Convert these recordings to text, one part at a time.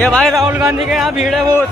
ये भाई राहुल गांधी के यहाँ भीड़ है बहुत।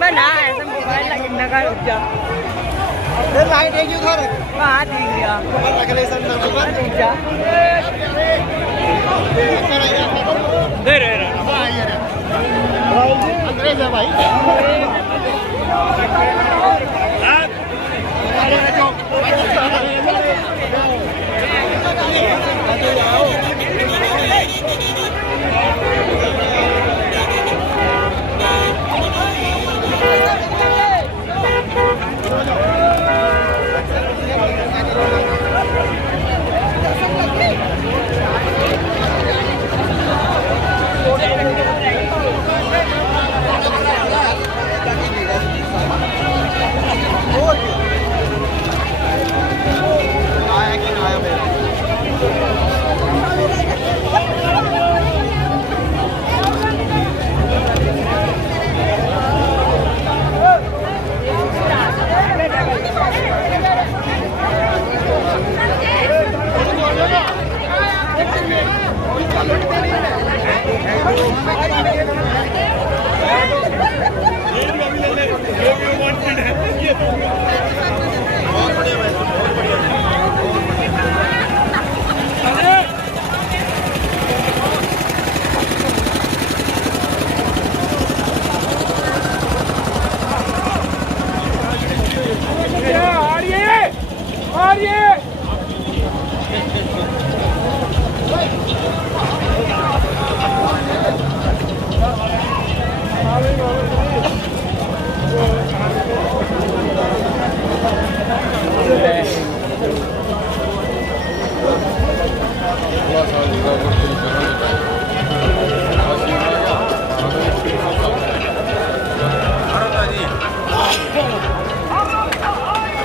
मैं ना ऐसे मोबाइल लगना का रुक जा लाइट है क्यों घर हां ठीक गया अगले सन ना रुक जा दे रे अंदर जा भाई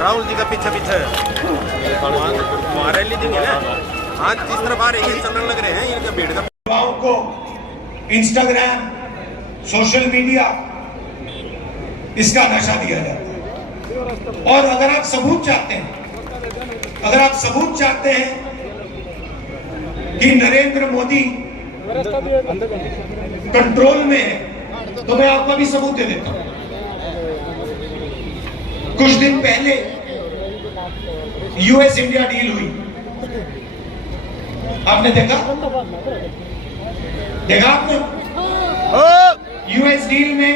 राहुल जी का पीछे पीछे रैली देंगे ना आज जिस तरफ आ रहे हैं चलने लग रहे हैं इनका भीड़ का युवाओं को इंस्टाग्राम सोशल मीडिया इसका नशा दिया जाता है। और अगर आप सबूत चाहते हैं कि नरेंद्र मोदी कंट्रोल में है तो मैं आपको भी सबूत दे देता हूं। कुछ दिन पहले यूएस इंडिया डील हुई, आपने देखा आपने? यूएस डील में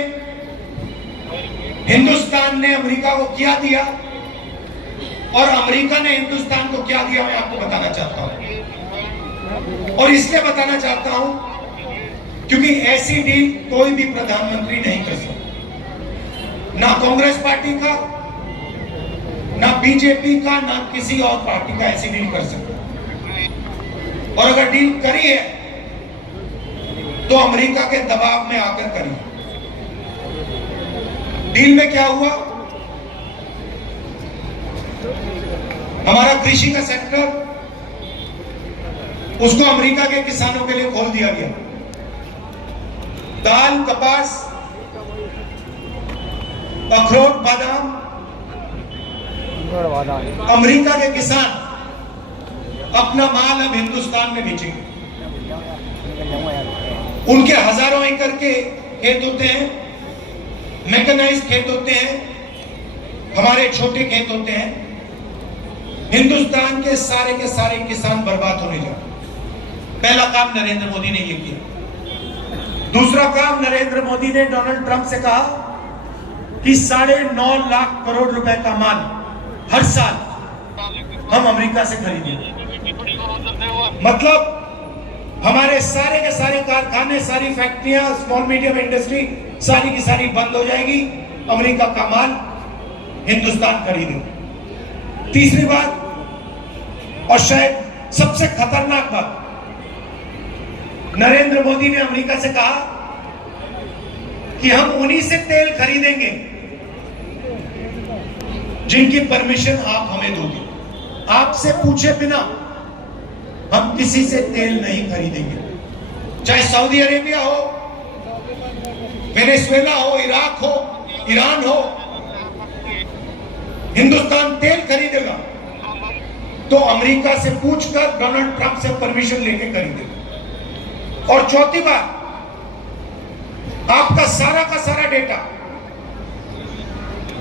हिंदुस्तान ने अमेरिका को क्या दिया और अमेरिका ने हिंदुस्तान को क्या दिया, मैं आपको बताना चाहता हूं। और इसलिए बताना चाहता हूं क्योंकि ऐसी डील कोई भी प्रधानमंत्री नहीं कर सकता, ना कांग्रेस पार्टी का, ना बीजेपी का, ना किसी और पार्टी का ऐसी डील कर सकता। और अगर डील करी है तो अमेरिका के दबाव में आकर करी। डील में क्या हुआ? हमारा कृषि का सेक्टर उसको अमेरिका के किसानों के लिए खोल दिया गया। दाल, कपास, अखरोट, बादाम अमेरिका के किसान अपना माल अब हिंदुस्तान में बेचेंगे। उनके हजारों एकड़ के खेत होते हैं, मैकेनाइज्ड खेत होते हैं, हमारे छोटे खेत होते हैं। हिंदुस्तान के सारे किसान बर्बाद होने लगे। पहला काम नरेंद्र मोदी ने ये किया। दूसरा काम, नरेंद्र मोदी ने डोनाल्ड ट्रंप से कहा कि 9.5 लाख करोड़ रुपए का माल हर साल हम अमेरिका से खरीदेंगे। मतलब हमारे सारे के सारे कारखाने, सारी फैक्ट्रियां, स्मॉल मीडियम इंडस्ट्री सारी की सारी बंद हो जाएगी, अमेरिका का माल हिंदुस्तान खरीदेगा। तीसरी बात और शायद सबसे खतरनाक बात, नरेंद्र मोदी ने अमेरिका से कहा कि हम उन्हीं से तेल खरीदेंगे जिनकी परमिशन आप हमें दोगे। आपसे पूछे बिना हम किसी से तेल नहीं खरीदेंगे, चाहे सऊदी अरेबिया हो, वेनेजुएला हो, इराक हो, ईरान हो। हिंदुस्तान तेल खरीदेगा तो अमेरिका से पूछकर, डोनाल्ड ट्रंप से परमिशन लेके खरीदेगा। और चौथी बात, आपका सारा का सारा डेटा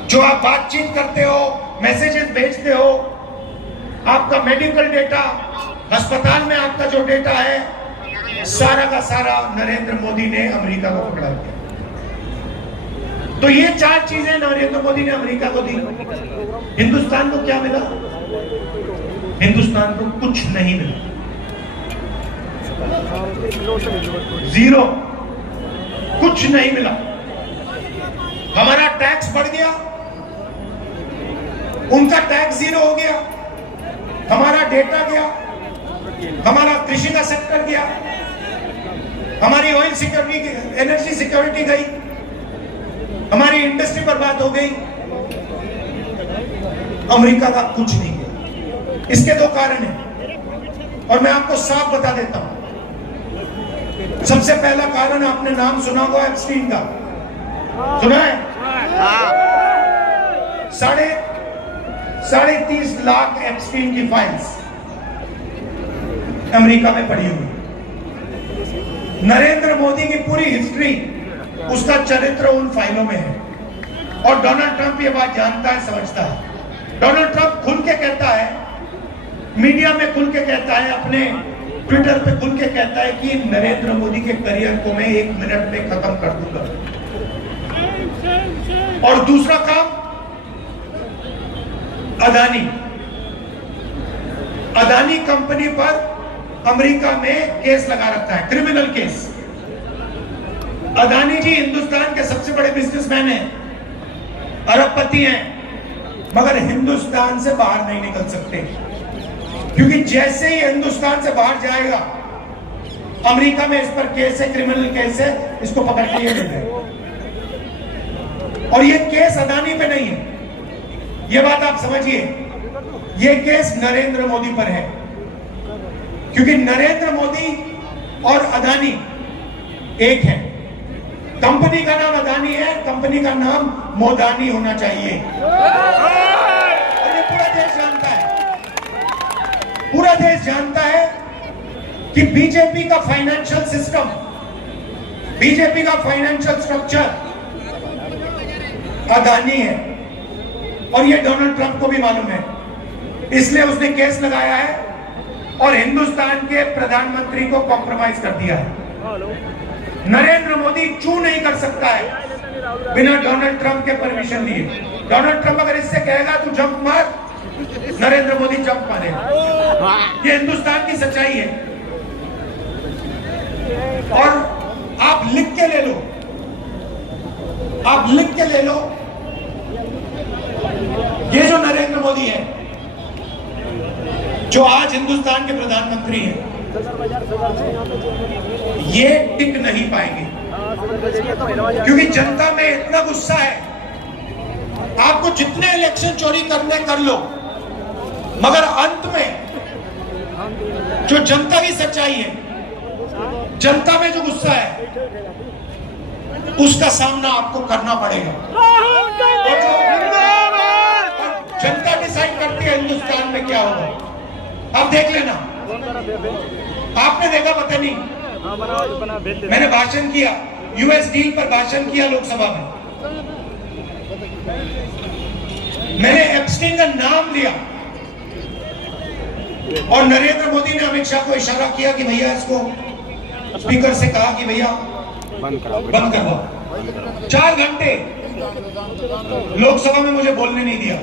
जो आप बातचीत करते हो, मैसेजेस भेजते हो, आपका मेडिकल डेटा, अस्पताल में आपका जो डेटा है, सारा का सारा नरेंद्र मोदी ने अमेरिका को पकड़ा दिया। तो ये 4 चीजें नरेंद्र मोदी ने अमेरिका को दी। हिंदुस्तान को क्या मिला? हिंदुस्तान को कुछ नहीं मिला, जीरो, कुछ नहीं मिला। हमारा टैक्स बढ़ गया, उनका टैक्स जीरो हो गया, हमारा डेटा गया, हमारा कृषि का सेक्टर गया, हमारी ऑयल सिक्योरिटी, एनर्जी सिक्योरिटी गई, हमारी इंडस्ट्री बर्बाद हो गई। अमेरिका का कुछ नहीं गया। इसके 2 कारण हैं और मैं आपको साफ बता देता हूं। सबसे पहला कारण, आपने नाम सुना होगा एप्स्टीन का, सुना है? 30.5 लाख एप्स्टीन की फाइल्स अमेरिका में पड़ी हुई। नरेंद्र मोदी की पूरी हिस्ट्री, उसका चरित्र उन फाइलों में है और डोनाल्ड ट्रंप ये बात जानता है, समझता है। डोनाल्ड ट्रंप खुल के कहता है, मीडिया में खुल के कहता है, अपने ट्विटर पे खुल के कहता है कि नरेंद्र मोदी के करियर को मैं 1 मिनट में खत्म कर दूंगा। और दूसरा काम, अदानी कंपनी पर अमेरिका में केस लगा रखा है, क्रिमिनल केस। अदानी जी हिंदुस्तान के सबसे बड़े बिजनेसमैन हैं, अरबपति हैं, मगर हिंदुस्तान से बाहर नहीं निकल सकते, क्योंकि जैसे ही हिंदुस्तान से बाहर जाएगा, अमेरिका में इस पर केस है, क्रिमिनल केस है, इसको पकड़ के ले लेंगे। और ये केस अदानी पे नहीं है, ये बात आप समझिए, ये केस नरेंद्र मोदी पर है, क्योंकि नरेंद्र मोदी और अदानी एक है। कंपनी का नाम अदानी है, कंपनी का नाम मोदानी होना चाहिए। और ये पूरा देश जानता है, पूरा देश जानता है कि बीजेपी का फाइनेंशियल सिस्टम, बीजेपी का फाइनेंशियल स्ट्रक्चर अदानी है, और ये डोनाल्ड ट्रंप को भी मालूम है, इसलिए उसने केस लगाया है और हिंदुस्तान के प्रधानमंत्री को कॉम्प्रोमाइज कर दिया है। नरेंद्र मोदी चू नहीं कर सकता है बिना डोनाल्ड ट्रंप के परमिशन लिए। डोनाल्ड ट्रंप अगर इससे कहेगा तू जंप मार, नरेंद्र मोदी जंप मारेगा। ये हिंदुस्तान की सच्चाई है। और आप लिख के ले लो, आप लिख के ले लो, ये जो नरेंद्र मोदी है, जो आज हिंदुस्तान के प्रधानमंत्री हैं, ये टिक नहीं पाएंगे, क्योंकि जनता में इतना गुस्सा है। आपको जितने इलेक्शन चोरी करने कर लो, मगर अंत में जो जनता की सच्चाई है, जनता में जो गुस्सा है, उसका सामना आपको करना पड़ेगा। जनता डिसाइड करती है हिंदुस्तान में क्या होगा। आप देख लेना, आपने देखा पता नहीं, मैंने भाषण किया, यूएस डील पर भाषण किया लोकसभा में, मैंने एप्स्टीन का नाम लिया और नरेंद्र मोदी ने अमित शाह को इशारा किया कि भैया, इसको स्पीकर से कहा कि भैया बंद कराओ। बंद करवाओ। 4 घंटे लोकसभा में मुझे बोलने नहीं दिया।